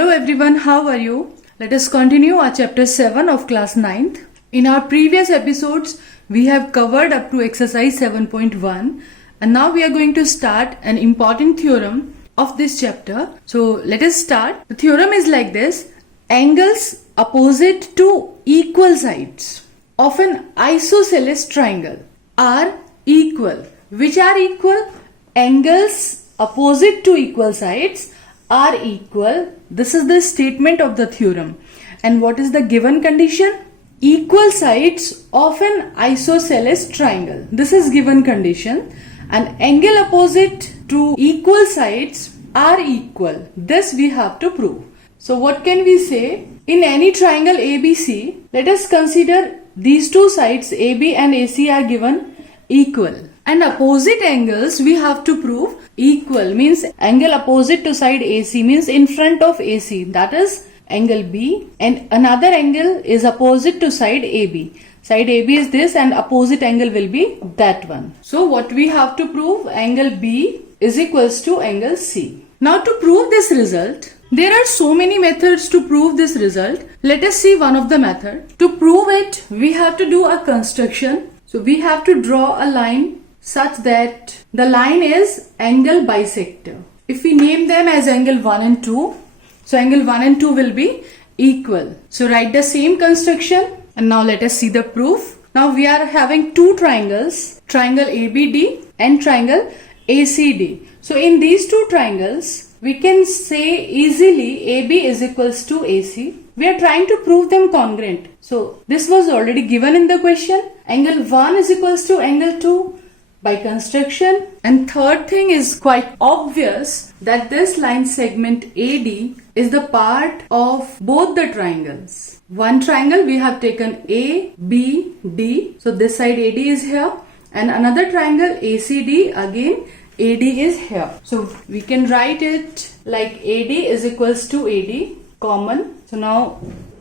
Hello everyone, how are you? Let us continue our chapter 7 of class 9th. In our previous episodes, we have covered up to exercise 7.1 and now we are going to start an important theorem of this chapter. So let us start. The theorem is like this. Angles opposite to equal sides of an isosceles triangle are equal. Which are equal? Angles opposite to equal sides are equal. This is the statement of the theorem. And what is the given condition? Equal sides of an isosceles triangle. This is given condition. An angle opposite to equal sides are equal. This we have to prove. So what can we say? In any triangle ABC, let us consider these two sides AB and AC are given equal. And opposite angles we have to prove equal, means angle opposite to side AC means in front of AC, that is angle B, and another angle is opposite to side AB. Side AB is this and opposite angle will be that one. So what we have to prove? Angle B is equals to angle C. Now to prove this result, there are so many methods to prove this result. Let us see one of the method. To prove it, we have to do a construction. So we have to draw a line such that the line is angle bisector. If we name them as angle 1 and 2, so angle 1 and 2 will be equal. So write the same construction and now let us see the proof. Now we are having two triangles, triangle ABD and triangle ACD. So in these two triangles, we can say easily AB is equals to AC. We are trying to prove them congruent. So this was already given in the question. Angle 1 is equals to angle 2 by construction. And third thing is quite obvious that this line segment AD is the part of both the triangles. One triangle we have taken A, B, D. So this side AD is here. And another triangle ACD, again AD is here. So we can write it like AD is equals to AD, common. So now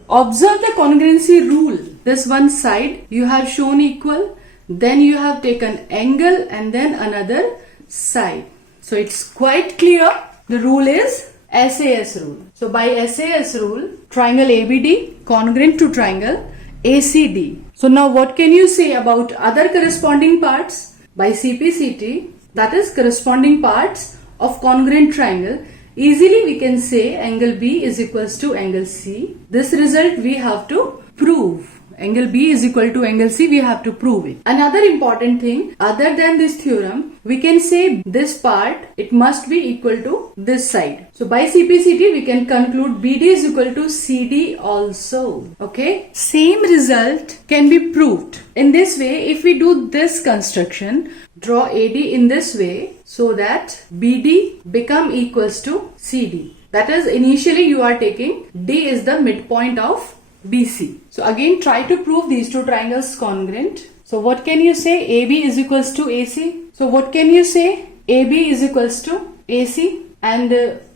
observe the congruency rule. This one side you have shown equal. Then you have taken angle and then another side. So it's quite clear. The rule is SAS rule. So by SAS rule, triangle ABD congruent to triangle ACD. So now what can you say about other corresponding parts? By CPCT, that is corresponding parts of congruent triangle, easily we can say angle B is equals to angle C. This result we have to prove. Angle B is equal to angle C, we have to prove it. Another important thing, other than this theorem, we can say this part, it must be equal to this side. So by CPCT, we can conclude BD is equal to CD also. Okay? Same result can be proved. In this way, if we do this construction, draw AD in this way, so that BD become equals to CD. That is, initially you are taking D is the midpoint of BC. So again try to prove these two triangles congruent. So what can you say? AB is equals to AC. So what can you say? AB is equals to AC and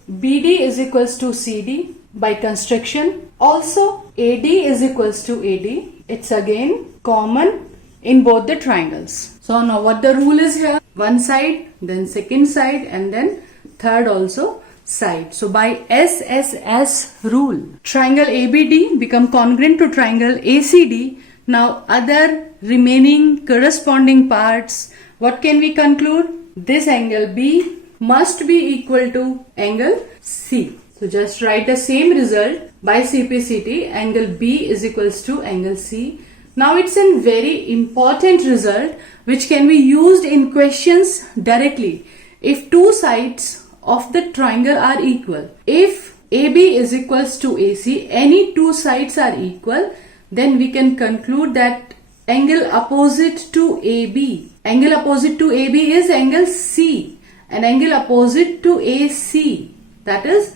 BD is equals to CD by construction. Also AD is equals to AD. It's again common in both the triangles. So now what the rule is here? One side, then second side and then third also side. So by SSS rule, triangle ABD become congruent to triangle ACD. Now other remaining corresponding parts, what can we conclude? This angle B must be equal to angle C. So just write the same result by CPCT, angle B is equals to angle C. Now it's a very important result which can be used in questions directly. If two sides of the triangle are equal. If AB is equals to AC, any two sides are equal, then we can conclude that angle opposite to AB. Angle opposite to AB is angle C and angle opposite to AC, that is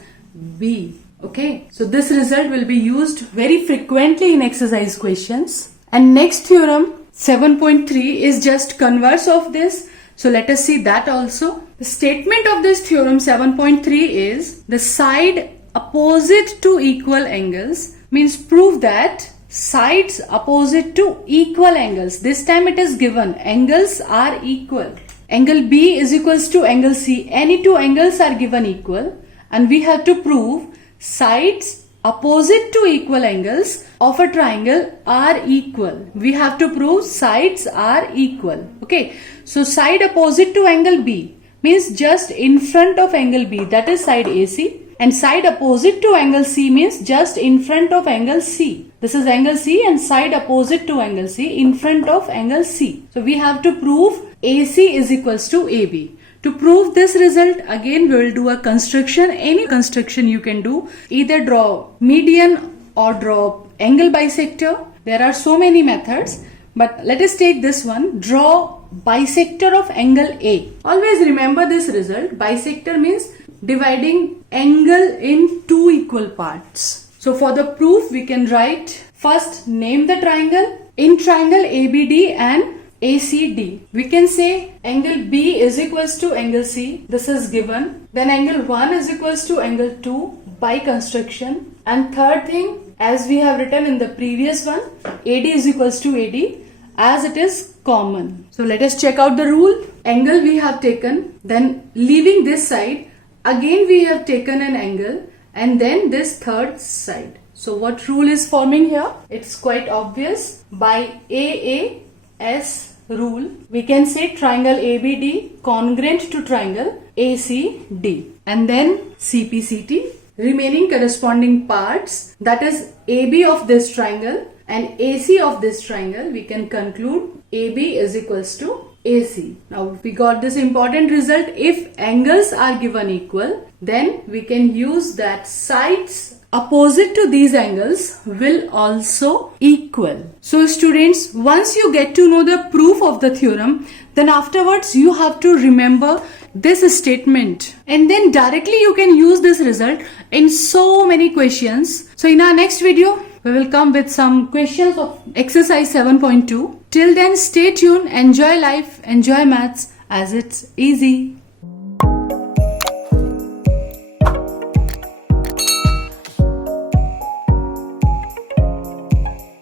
B. Okay, so this result will be used very frequently in exercise questions. And next theorem 7.3 is just converse of this. So let us see that also. The statement of this theorem 7.3 is the side opposite to equal angles means prove that sides opposite to equal angles. This time it is given angles are equal. Angle B is equals to angle C. Any two angles are given equal and we have to prove sides opposite to equal angles of a triangle are equal. We have to prove sides are equal. Okay. So side opposite to angle B means just in front of angle B, that is side AC. And side opposite to angle C means just in front of angle C. This is angle C and side opposite to angle C in front of angle C. So we have to prove AC is equals to AB. To prove this result, again we will do a construction. Any construction you can do. Either draw median or draw angle bisector. There are so many methods. But let us take this one. Draw bisector of angle A. Always remember this result. Bisector means dividing angle in two equal parts. So for the proof we can write, first name the triangle. In triangle ABD and ACD, we can say angle B is equals to angle C. This is given. Then angle 1 is equals to angle 2 by construction. And third thing, as we have written in the previous one, AD is equals to AD as it is common. So let us check out the rule. Angle we have taken, then leaving this side, again we have taken an angle and then this third side. So what rule is forming here? It's quite obvious. By AAS rule, we can say triangle ABD congruent to triangle ACD. And then CPCT, remaining corresponding parts, that is AB of this triangle and AC of this triangle, we can conclude AB is equals to AC. Now we got this important result. If angles are given equal, then we can use that sides opposite to these angles will also equal. So students, once you get to know the proof of the theorem, then afterwards you have to remember this statement and then directly you can use this result in so many questions. So in our next video, we will come with some questions of exercise 7.2. Till then, stay tuned, enjoy life, enjoy maths as it's easy.